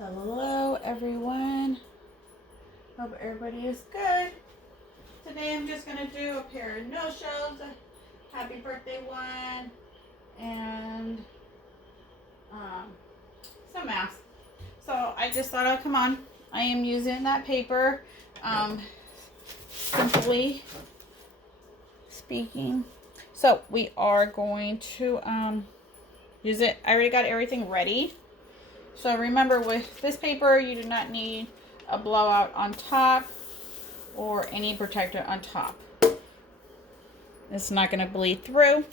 Hello everyone. Hope everybody is good. Today I'm just going to do a pair of no-shows, a happy birthday one, and some masks. So I just thought, oh, come on. I am using that paper, Simply Speaking. So we are going to use it. I already got everything ready. So remember, with this paper, you do not need a blowout on top or any protector on top. It's not going to bleed through.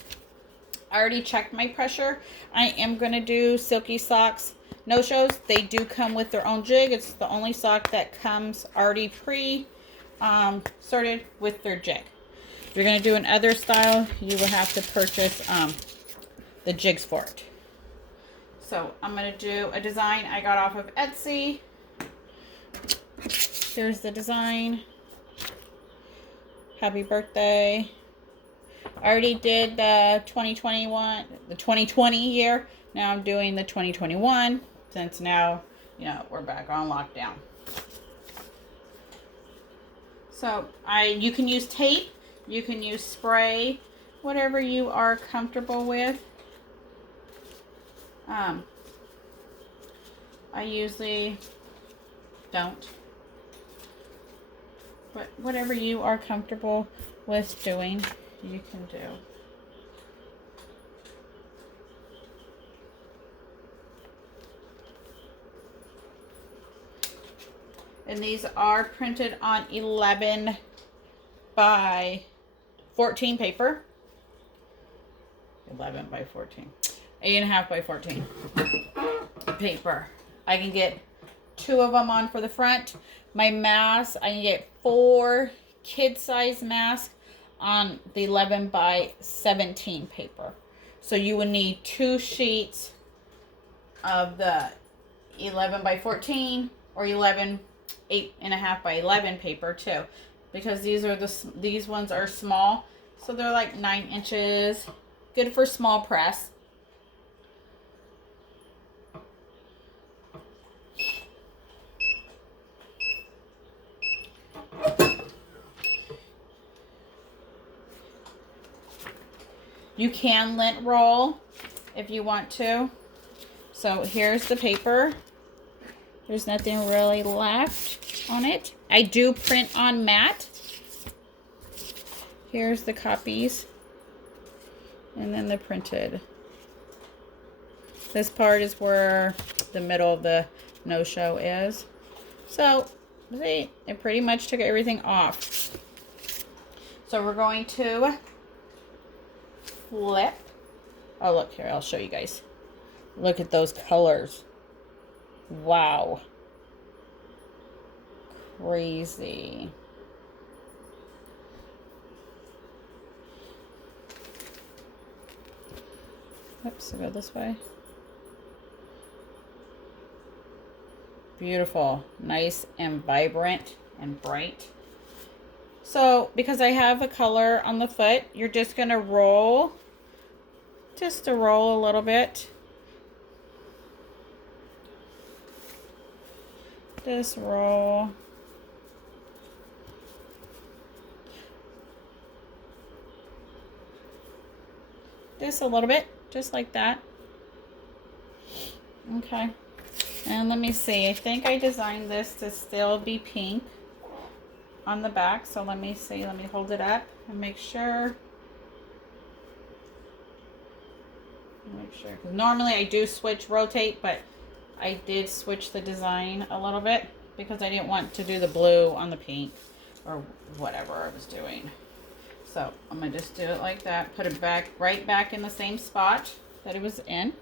I already checked my pressure. I am going to do Silky Socks no-shows. They do come with their own jig. It's the only sock that comes already sorted with their jig. If you're going to do another style, you will have to purchase the jigs for it. So I'm going to do a design I got off of Etsy. Here's the design. Happy birthday. I already did the 2020 year. Now I'm doing the 2021 since now, we're back on lockdown. So you can use tape, you can use spray, whatever you are comfortable with. I usually don't, but whatever you are comfortable with doing, you can do. And these are printed on 11 by 14 paper. 11 by 14. 8.5 by 14 paper. I can get 2 of them on for the front. My mask, I can get 4 kid-size masks on the 11 by 17 paper. So you would need 2 sheets of the 11 by 14 or 8.5 by 11 paper too, because these ones are small, so they're like 9 inches. Good for small press. You can lint roll if you want to. So here's the paper. There's nothing really left on it. I do print on matte. Here's the copies. And then the printed. This part is where the middle of the no-show is. So, see, it pretty much took everything off. So we're going to flip. Oh, look here. I'll show you guys. Look at those colors. Wow. Crazy. Oops, I'll go this way. Beautiful. Nice and vibrant and bright. So, because I have a color on the foot, you're just going to roll. Just to roll a little bit. Just roll. Just a little bit. Just like that. Okay. And let me see. I think I designed this to still be pink on the back. So let me see. Let me hold it up and make sure. Make sure. Because normally I do rotate, but I did switch the design a little bit because I didn't want to do the blue on the pink or whatever I was doing. So I'm going to just do it like that. Put it back, right back in the same spot that it was in.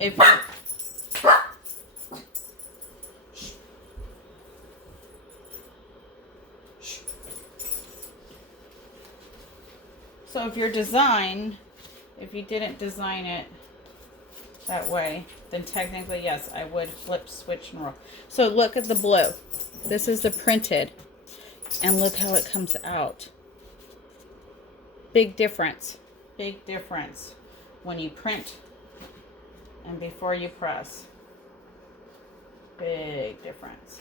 If you So if your design, if you didn't design it that way, then technically, yes, I would flip, switch, and roll. So look at the blue. This is the printed. And look how it comes out. Big difference. Big difference when you print and before you press. Big difference.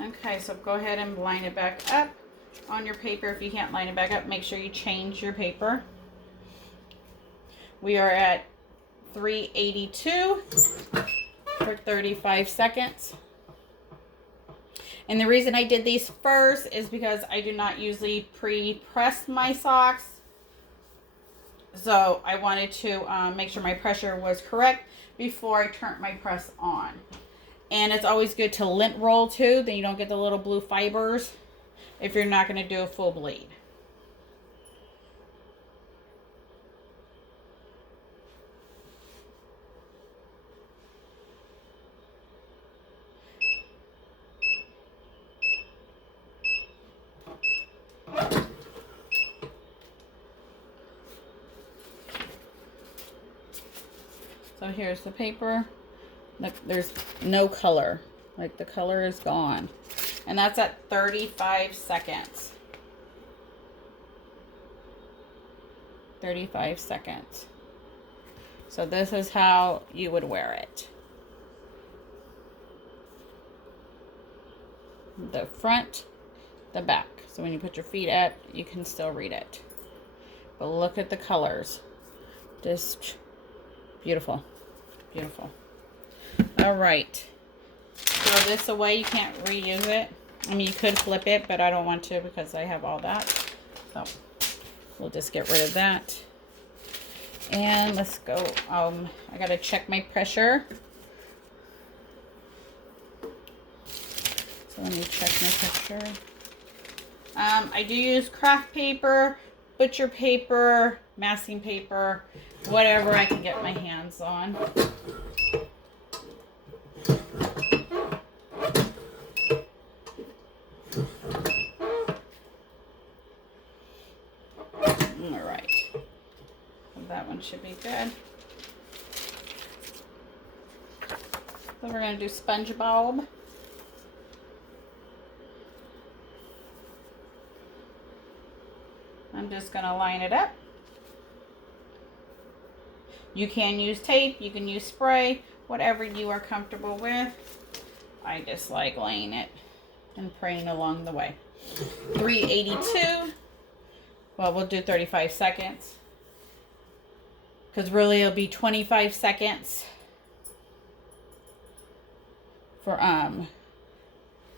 Okay, so go ahead and line it back up on your paper. If you can't line it back up, make sure you change your paper. We are at 382 for 35 seconds. And the reason I did these first is because I do not usually pre-press my socks. So I wanted to make sure my pressure was correct before I turned my press on. And it's always good to lint roll too, then you don't get the little blue fibers if you're not going to do a full bleed. So here's the paper. Look, there's no color. Like the color is gone. And that's at 35 seconds. 35 seconds. So this is how you would wear it. The front, the back. So when you put your feet up, you can still read it. But look at the colors. Just beautiful. Beautiful. All right. Throw this away. You can't reuse it. I mean, you could flip it, but I don't want to because I have all that. So we'll just get rid of that. And let's go. I got to check my pressure. So let me check my pressure. I do use craft paper, butcher paper, masking paper, whatever I can get my hands on. All right. That one should be good. So we're going to do SpongeBob. I'm just going to line it up. You can use tape, you can use spray, whatever you are comfortable with. I just like laying it and praying along the way. 382. Well, we'll do 35 seconds. Because really it'll be 25 seconds for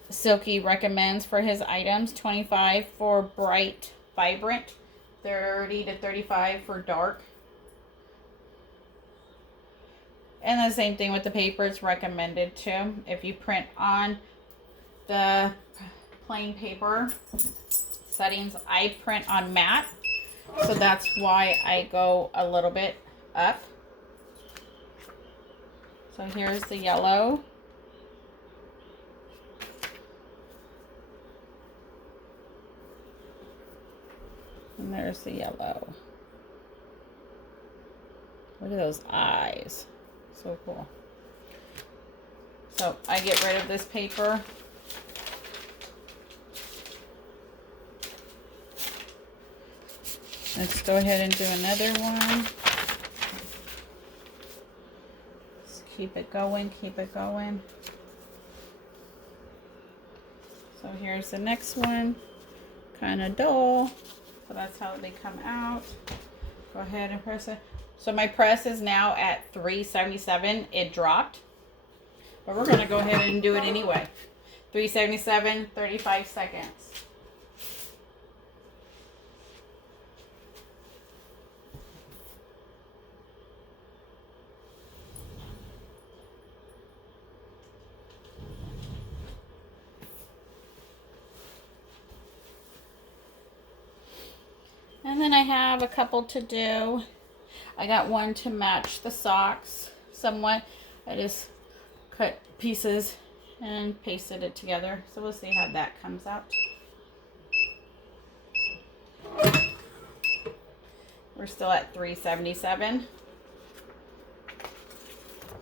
Silky recommends for his items. 25 for bright, vibrant. 30 to 35 for dark. And the same thing with the paper. It's recommended too. If you print on the plain paper settings, I print on matte. So that's why I go a little bit up. So here's the yellow. And there's the yellow. Look at those eyes. So cool. So I get rid of this paper. Let's go ahead and do another one. Let's keep it going, keep it going. So here's the next one. Kind of dull. So that's how they come out. Go ahead and press it. So my press is now at 377. It dropped. But we're going to go ahead and do it anyway. 377, 35 seconds. And then I have a couple to do. I got one to match the socks somewhat. I just cut pieces and pasted it together. So we'll see how that comes out. We're still at 377.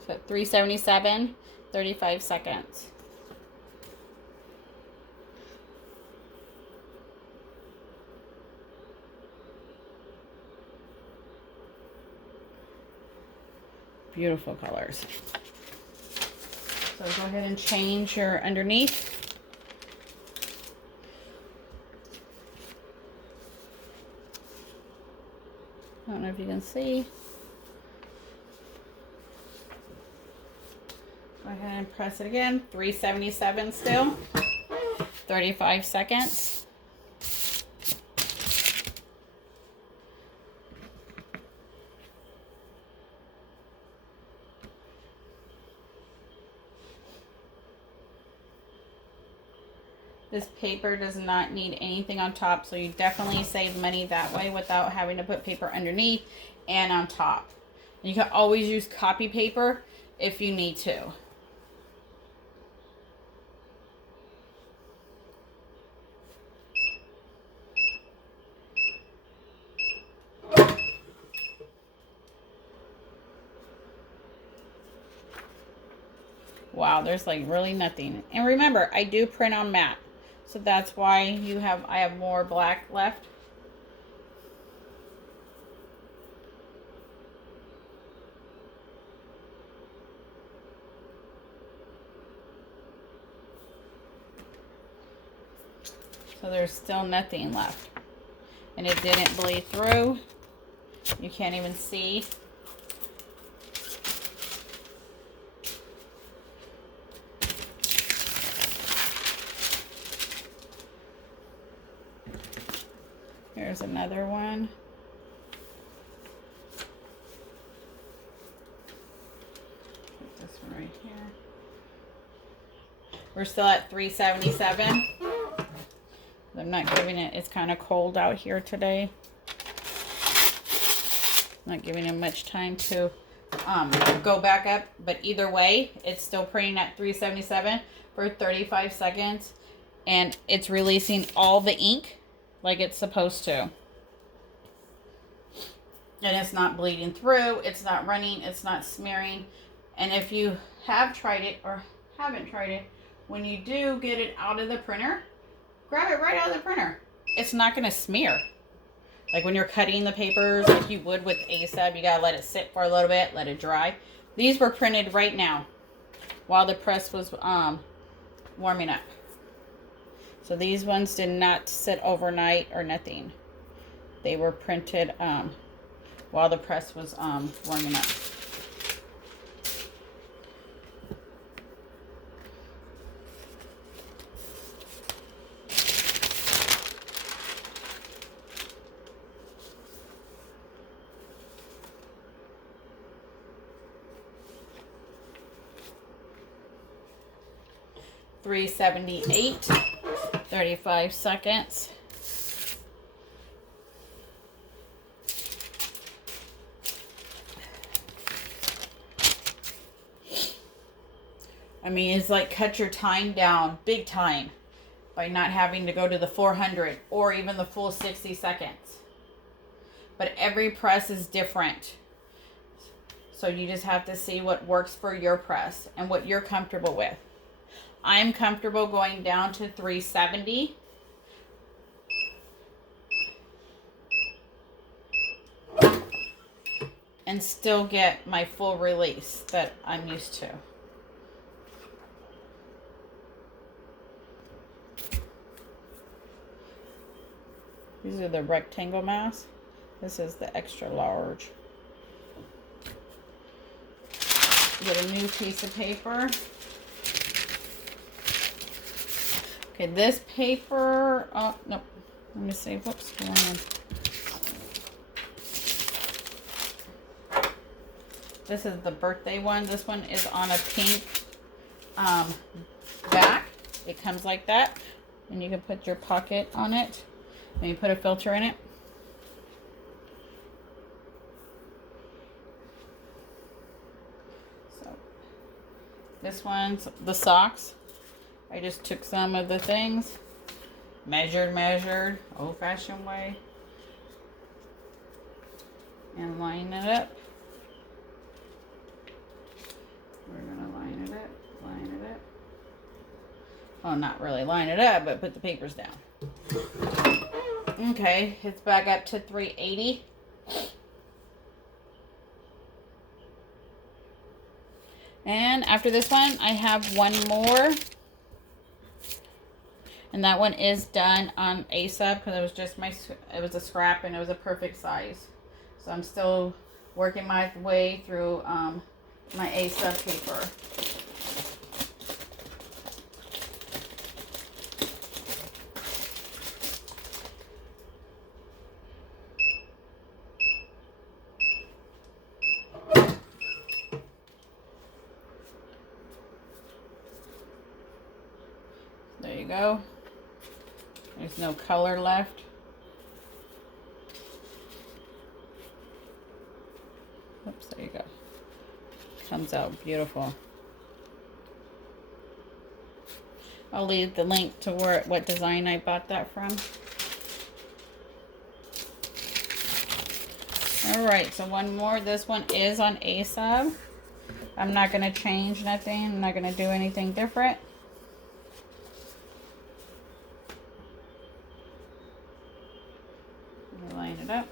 So at 377, 35 seconds. Beautiful colors. So go ahead and change your underneath. I don't know if you can see. Go ahead and press it again. 377 still. 35 seconds. This paper does not need anything on top, so you definitely save money that way without having to put paper underneath and on top. And you can always use copy paper if you need to. Wow, there's like really nothing. And remember, I do print on matte. So that's why I have more black left. So there's still nothing left. And it didn't bleed through. You can't even see. Here's another one. Put this one right here. We're still at 377. I'm not giving it, it's kind of cold out here today. Not giving it much time to go back up, but either way, it's still printing at 377 for 35 seconds, and it's releasing all the ink like it's supposed to. And it's not bleeding through, it's not running, it's not smearing. And if you have tried it or haven't tried it, when you do get it out of the printer, grab it right out of the printer. It's not going to smear. Like when you're cutting the papers like you would with ASAP, you got to let it sit for a little bit, let it dry. These were printed right now while the press was warming up. So these ones did not sit overnight or nothing. They were printed while the press was warming up. $378, 35 seconds. I mean, it's like cut your time down big time by not having to go to the 400 or even the full 60 seconds. But every press is different. So you just have to see what works for your press and what you're comfortable with. I'm comfortable going down to 370. And still get my full release that I'm used to. These are the rectangle masks. This is the extra large. Get a new piece of paper. Okay, this paper, oh, nope. Let me see, whoops, hold on. This is the birthday one. This one is on a pink back. It comes like that. And you can put your pocket on it. And you put a filter in it. So, this one's the socks. I just took some of the things, measured, old-fashioned way, and line it up. We're gonna line it up. Oh, not really line it up, but put the papers down. Okay, it's back up to 380. And after this one, I have one more. And that one is done on A-sub because it was just it was a scrap and it was a perfect size. So I'm still working my way through my A-sub paper. There you go. There's no color left. Oops, there you go. Comes out beautiful. I'll leave the link to what design I bought that from. Alright, so one more. This one is on A-sub. I'm not going to change nothing. I'm not going to do anything different. Line it up.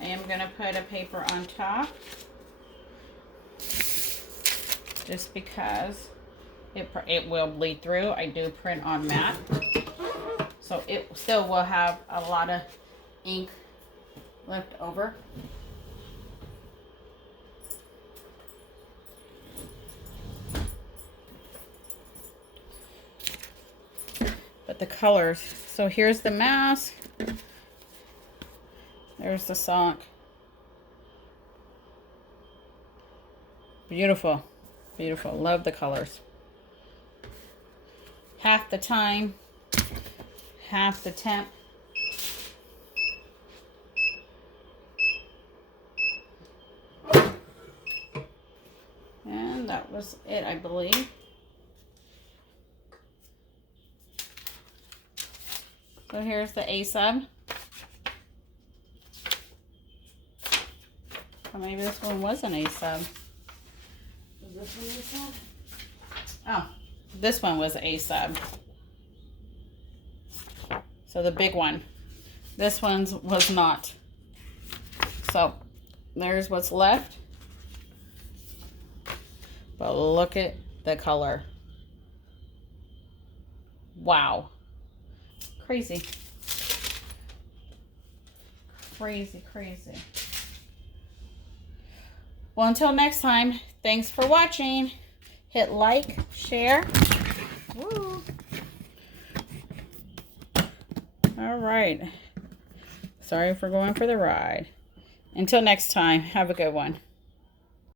I am going to put a paper on top just because it will bleed through. I do print on matte, so it still will have a lot of ink left over. But the colors, so here's the mask. There's the sock. Beautiful. Beautiful. Love the colors. Half the time, half the temp. And that was it, I believe. So here's the A-sub. Or maybe this one was an A-sub. Was this one A-sub? Oh, this one was A-sub. So the big one. This one was not. So there's what's left. But look at the color. Wow. Crazy. Crazy, crazy. Well, until next time, thanks for watching. Hit like, share. Woo. All right. Sorry for going for the ride. Until next time, have a good one.